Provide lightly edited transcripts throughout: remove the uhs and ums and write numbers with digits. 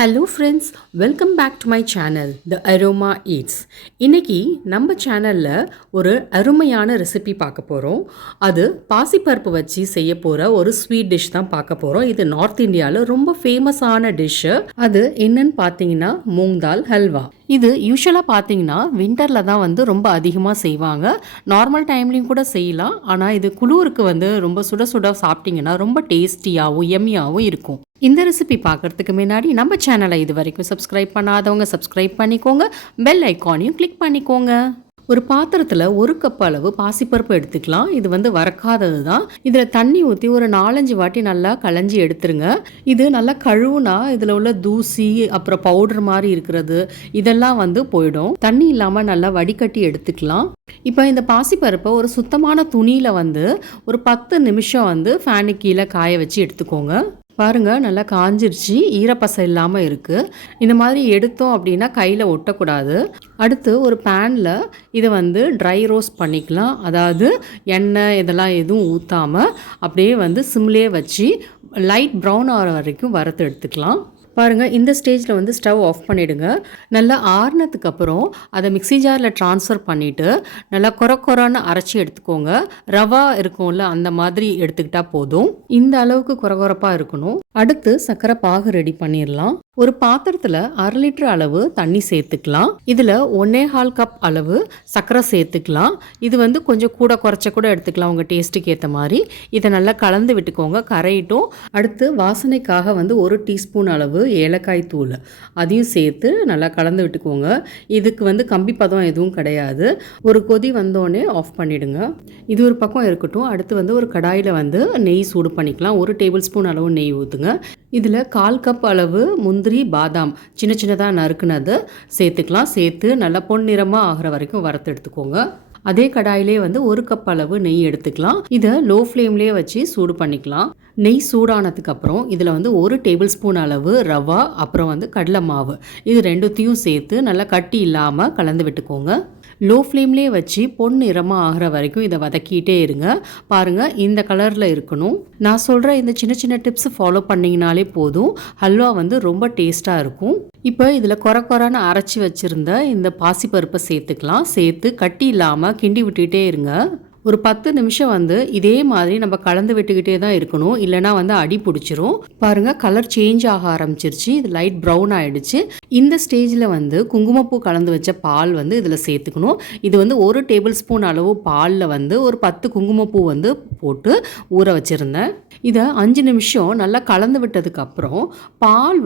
Hello friends, welcome back to my channel the aroma eats. இன்றைக்கி நம்ம சேனலில் ஒரு அருமையான ரெசிபி பார்க்க போகிறோம். அது பாசிப்பருப்பு வச்சு செய்ய போகிற ஒரு ஸ்வீட் டிஷ் தான் பார்க்க போகிறோம். இது நார்த் இந்தியாவில் ரொம்ப ஃபேமஸான டிஷ்ஷு. அது என்னன்னு பார்த்தீங்கன்னா மூங் தால் ஹல்வா. இது யூஸ்வலாக பார்த்தீங்கன்னா வின்டரில் தான் ரொம்ப அதிகமாக செய்வாங்க. நார்மல் டைம்லேயும் கூட செய்யலாம். ஆனால் இது குளிருக்கு ரொம்ப சுட சுட சாப்பிட்டிங்கன்னா ரொம்ப டேஸ்டியாகவும் எம்மியாகவும் இருக்கும். இந்த ரெசிபி பார்க்குறதுக்கு முன்னாடி நம்ம சேனலை இது வரைக்கும் சப்ஸ்கிரைப் பண்ணாதவங்க சப்ஸ்கிரைப் பண்ணிக்கோங்க. பெல் ஐக்கானையும் கிளிக் பண்ணிக்கோங்க. ஒரு பாத்திரத்தில் 1 கப் அளவு பாசிப்பருப்பு எடுத்துக்கலாம். இது வறக்காதது தான். இதில் தண்ணி ஊற்றி ஒரு 4-5 வாட்டி நல்லா களைஞ்சி எடுத்துருங்க. இது நல்லா கழுவுனா இதில் உள்ள தூசி அப்புறம் பவுடர் மாதிரி இருக்கிறது இதெல்லாம் போயிடும். தண்ணி இல்லாமல் நல்லா வடிகட்டி எடுத்துக்கலாம். இப்போ இந்த பாசிப்பருப்பை ஒரு சுத்தமான துணியில் ஒரு 10 நிமிஷம் ஃபேனுக்கு கீழே காய வச்சு எடுத்துக்கோங்க. பாருங்கள், நல்லா காஞ்சிருச்சு, ஈரப்பசை இல்லாமல் இருக்குது. இந்த மாதிரி எடுத்தோம் அப்படின்னா கையில் ஒட்டக்கூடாது. அடுத்து ஒரு பேனில் இதை ட்ரை ரோஸ்ட் பண்ணிக்கலாம். அதாவது எண்ணெய் இதெல்லாம் எதுவும் ஊற்றாமல் அப்படியே சிம்லேயே வச்சு லைட் ப்ரௌன் ஆகிற வரைக்கும் வறுத்து எடுத்துக்கலாம். பாருங்கள், இந்த ஸ்டேஜில் ஸ்டவ் ஆஃப் பண்ணிவிடுங்க. நல்லா ஆறுனதுக்கு அப்புறம் அதை மிக்ஸி ஜாரில் ட்ரான்ஸ்ஃபர் பண்ணிவிட்டு நல்லா கொரன்னு அரைச்சி எடுத்துக்கோங்க. ரவா இருக்கும்ல, அந்த மாதிரி எடுத்துக்கிட்டால் போதும். இந்த அளவுக்கு கொரப்பாக இருக்கணும். அடுத்து சர்க்கரை பாகு ரெடி பண்ணிடலாம். ஒரு பாத்திரத்தில் 1/2 லிட்டர் அளவு தண்ணி சேர்த்துக்கலாம். இதில் 1.25 கப் அளவு சர்க்கரை சேர்த்துக்கலாம். இது கொஞ்சம் கூட குறைச்ச கூட எடுத்துக்கலாம் உங்கள் டேஸ்ட்டுக்கு ஏற்ற மாதிரி. இதை நல்லா கலந்து விட்டுக்கோங்க, கரையிட்டும். அடுத்து வாசனைக்காக 1 டீஸ்பூன் அளவு ஏலக்காய் தூள் அதையும் சேர்த்து நல்லா கலந்து விட்டுக்கோங்க. இதுக்கு கம்பி பதம் எதுவும் கிடையாது. ஒரு கொதி வந்தோடனே ஆஃப் பண்ணிவிடுங்க. இது ஒரு பக்கம் இருக்கட்டும். அடுத்து ஒரு கடாயில் நெய் சூடு பண்ணிக்கலாம். 1 டேபிள் ஸ்பூன் அளவு நெய் ஊற்றுங்க. இதில் 1/4 கப் அளவு முந்திரி பாதாம் சின்ன சின்னதாக நறுக்குனது சேர்த்துக்கலாம். சேர்த்து நல்லா பொன்னிறமாக ஆகிற வரைக்கும் வறுத்து எடுத்துக்கோங்க. அதே கடாயிலே 1 கப் அளவு நெய் எடுத்துக்கலாம். இதை லோ ஃப்ளேம்லேயே வச்சு சூடு பண்ணிக்கலாம். நெய் சூடானதுக்கு அப்புறம் இதில் 1 டேபிள் ஸ்பூன் அளவு ரவா அப்புறம் கடலை மாவு இது ரெண்டுத்தையும் சேர்த்து நல்லா கட்டி இல்லாமல் கலந்து விட்டுக்கோங்க. லோ ஃப்ளேம்லேயே வச்சு பொன்னிறமாக ஆகிற வரைக்கும் இதை வதக்கிட்டே இருங்க. பாருங்கள், இந்த கலரில் இருக்கணும். நான் சொல்கிற இந்த சின்ன சின்ன டிப்ஸ் ஃபாலோ பண்ணிங்கனாலே போதும். ஹல்வா ரொம்ப டேஸ்ட்டாக இருக்கும். இப்போ இதில் கொரன்னு அரைச்சி வச்சுருந்த இந்த பாசிப்பருப்பை சேர்த்துக்கலாம். சேர்த்து கட்டி இல்லாமல் கிண்டி விட்டுக்கிட்டே இருங்க. ஒரு 10 நிமிஷம் இதே மாதிரி நம்ம கலந்து விட்டுக்கிட்டே தான் இருக்கணும். இல்லைனா அடி பிடிச்சிரும். பாருங்கள், கலர் சேஞ்ச் ஆக ஆரம்பிச்சிருச்சு. இது லைட் ப்ரௌன் ஆகிடுச்சு. இந்த ஸ்டேஜில் குங்குமப்பூ கலந்து வச்ச பால் இதில் சேர்த்துக்கணும். இது 1 டேபிள் ஸ்பூன் அளவு பாலில் ஒரு 10 குங்குமப்பூ போட்டு ஊற வச்சுருந்தேன். இதை 5 நிமிஷம் நல்லா கலந்து விட்டதுக்கப்புறம் பால்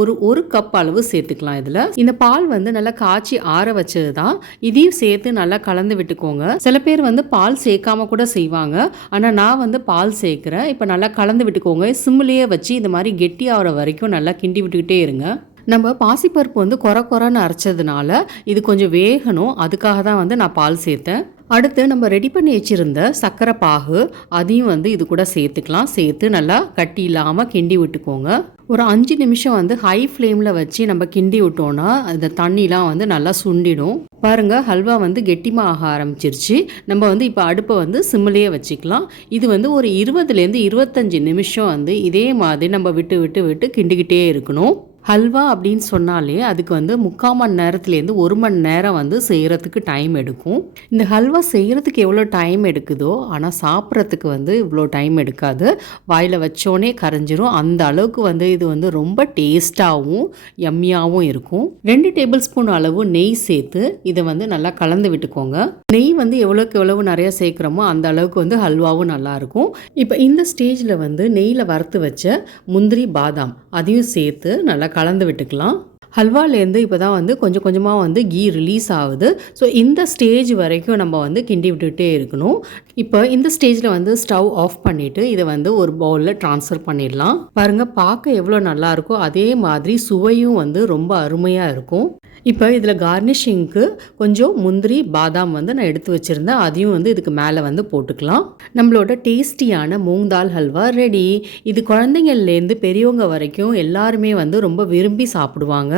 ஒரு கப் அளவு சேர்த்துக்கலாம். இதில் இந்த பால் நல்லா காய்ச்சி ஆற வச்சது தான். இதையும் சேர்த்து நல்லா கலந்து விட்டுக்கோங்க. சில பேர் பால் சேர்க்காம கூட செய்வாங்க. ஆனால் நான் பால் சேர்க்குறேன். இப்போ நல்லா கலந்து விட்டுக்கோங்க. சிம்லேயே வச்சு இந்த மாதிரி கெட்டி ஆகிற வரைக்கும் நல்லா கிண்டி விட்டுக்கிட்டே இருங்க. நம்ம பாசிப்பருப்பு கொரன்னு அரைச்சதுனால இது கொஞ்சம் வேகணும். அதுக்காக தான் நான் பால் சேர்த்தேன். அடுத்து நம்ம ரெடி பண்ணி வச்சுருந்த சர்க்கரை பாகு அதையும் இது கூட சேர்த்துக்கலாம். சேர்த்து நல்லா கட்டி இல்லாமல் கிண்டி விட்டுக்கோங்க. ஒரு 5 நிமிஷம் ஹை ஃப்ளேமில் வச்சு நம்ம கிண்டி விட்டோன்னா அந்த தண்ணிலாம் நல்லா சுண்டிடும். பாருங்கள், ஹல்வா கெட்டிமாக ஆக ஆரம்பிச்சிருச்சு. நம்ம இப்போ அடுப்பை சிம்லேயே வச்சுக்கலாம். இது ஒரு 20லேருந்து 25 நிமிஷம் இதே மாதிரி நம்ம விட்டு கிண்டிக்கிட்டே இருக்கணும். ஹல்வா அப்படின்னு சொன்னாலே அதுக்கு 3/4 மணி நேரத்துலேருந்து 1 மணி நேரம் செய்கிறதுக்கு டைம் எடுக்கும். இந்த ஹல்வா செய்கிறதுக்கு எவ்வளோ டைம் எடுக்குதோ ஆனால் சாப்பிட்றதுக்கு இவ்வளோ டைம் எடுக்காது. வாயில் வச்சோன்னே கரைஞ்சிரும். அந்த அளவுக்கு இது ரொம்ப டேஸ்ட்டாகவும் எம்மியாகவும் இருக்கும். 2 டேபிள் ஸ்பூன் அளவு நெய் சேர்த்து இதை நல்லா கலந்து விட்டுக்கோங்க. நெய் எவ்வளோக்கு எவ்வளவு நிறையா சேர்க்குறோமோ அந்த அளவுக்கு ஹல்வாவும் நல்லாயிருக்கும். இப்போ இந்த ஸ்டேஜில் நெய்யில் வறுத்து வச்ச முந்திரி பாதாம் அதையும் சேர்த்து நல்லா கலந்து விட்டுக்கலாம். ஹல்வாலேருந்து இப்போ தான் கொஞ்சம் கொஞ்சமாக கீ ரிலீஸ் ஆகுது. ஸோ இந்த ஸ்டேஜ் வரைக்கும் நம்ம கிண்டி விட்டுகிட்டே இருக்கணும். இப்போ இந்த ஸ்டேஜில் ஸ்டவ் ஆஃப் பண்ணிவிட்டு இதை ஒரு பவுலில் ட்ரான்ஸ்ஃபர் பண்ணிடலாம். பாருங்கள், பார்க்க எவ்வளோ நல்லாயிருக்கோ அதே மாதிரி சுவையும் ரொம்ப அருமையாக இருக்கும். இப்போ இதில் கார்னிஷிங்க்கு கொஞ்சம் முந்திரி பாதாம் நான் எடுத்து வச்சுருந்தேன். அதையும் இதுக்கு மேலே போட்டுக்கலாம். நம்மளோட டேஸ்டியான மூங் தால் ஹல்வா ரெடி. இது குழந்தைங்கள்லேருந்து பெரியவங்க வரைக்கும் எல்லாருமே ரொம்ப விரும்பி சாப்பிடுவாங்க.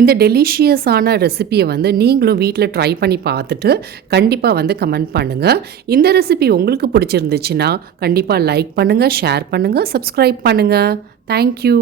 இந்த டெலிஷியஸான ரெசிபியை நீங்களும் வீட்டில் ட்ரை பண்ணி பார்த்துட்டு கண்டிப்பாக கமெண்ட் பண்ணுங்கள். இந்த ரெசிபி உங்களுக்கு பிடிச்சிருந்துச்சுன்னா கண்டிப்பாக லைக் பண்ணுங்கள், ஷேர் பண்ணுங்கள், சப்ஸ்கிரைப் பண்ணுங்கள். தேங்க்யூ.